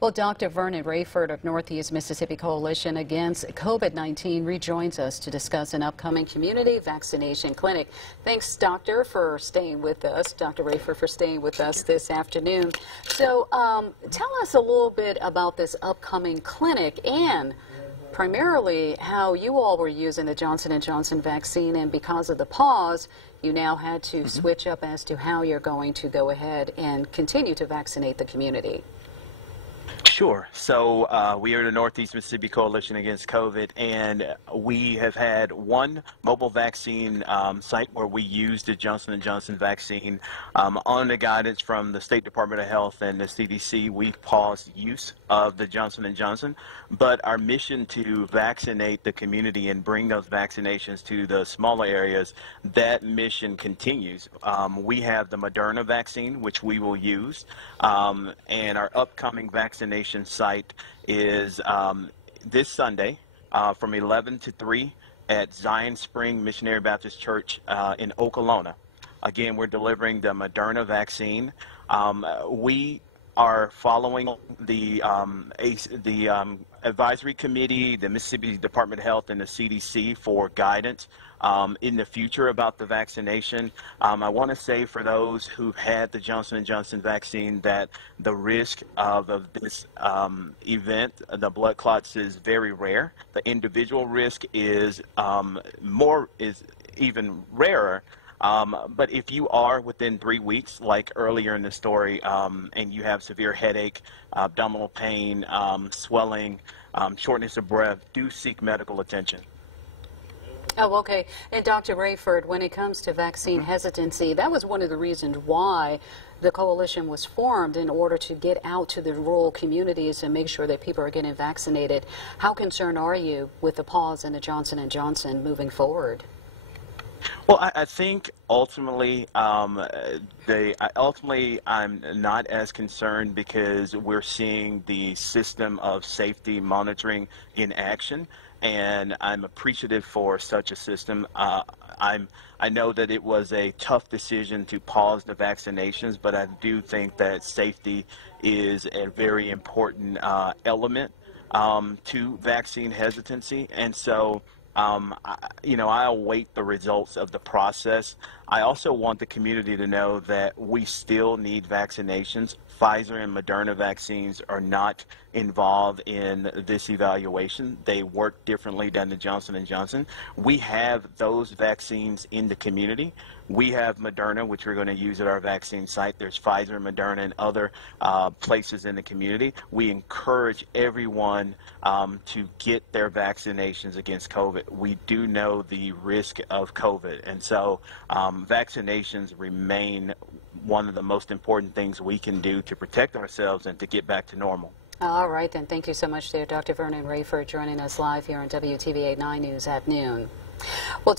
Well, Dr. Vernon Rayford of Northeast Mississippi Coalition Against COVID-19 rejoins us to discuss an upcoming community vaccination clinic. Thanks, Doctor, for staying with us. Dr. Rayford for staying with us this afternoon. So tell us a little bit about this upcoming clinic and primarily how you all were using the Johnson & Johnson vaccine, and because of the pause, you now had to switch up as to how you're going to go ahead and continue to vaccinate the community. Sure. So we are the Northeast Mississippi Coalition Against COVID, and we have had one mobile vaccine site where we used the Johnson & Johnson vaccine. On the guidance from the State Department of Health and the CDC, we've paused use of the Johnson & Johnson, but our mission to vaccinate the community and bring those vaccinations to the smaller areas, that mission continues. We have the Moderna vaccine, which we will use, and our upcoming vaccination site is this Sunday from 11 to 3 at Zion Spring Missionary Baptist Church in Okolona. Again, we're delivering the Moderna vaccine. We are following the advisory committee, the Mississippi Department of Health, and the CDC for guidance in the future about the vaccination. I want to say for those who've had the Johnson & Johnson vaccine that the risk of this event, the blood clots, is very rare. The individual risk is even rarer. But if you are within 3 weeks, like earlier in the story, and you have severe headache, abdominal pain, swelling, shortness of breath, do seek medical attention. Oh, okay. And Dr. Rayford, when it comes to vaccine hesitancy, that was one of the reasons why the coalition was formed, in order to get out to the rural communities and make sure that people are getting vaccinated. How concerned are you with the pause in the Johnson & Johnson moving forward? Well, I think ultimately, I'm not as concerned because we're seeing the system of safety monitoring in action, and I'm appreciative for such a system. I know that it was a tough decision to pause the vaccinations, but I do think that safety is a very important element to vaccine hesitancy, and so I await the results of the process. I also want the community to know that we still need vaccinations. Pfizer and Moderna vaccines are not involved in this evaluation. They work differently than the Johnson & Johnson. We have those vaccines in the community. We have Moderna, which we're going to use at our vaccine site. There's Pfizer, Moderna, and other places in the community. We encourage everyone to get their vaccinations against COVID. We do know the risk of COVID, and so vaccinations remain one of the most important things we can do to protect ourselves and to get back to normal. All right, then. Thank you so much there, Dr. Vernon Rayford, joining us live here on WTVA 9 News at noon. Well,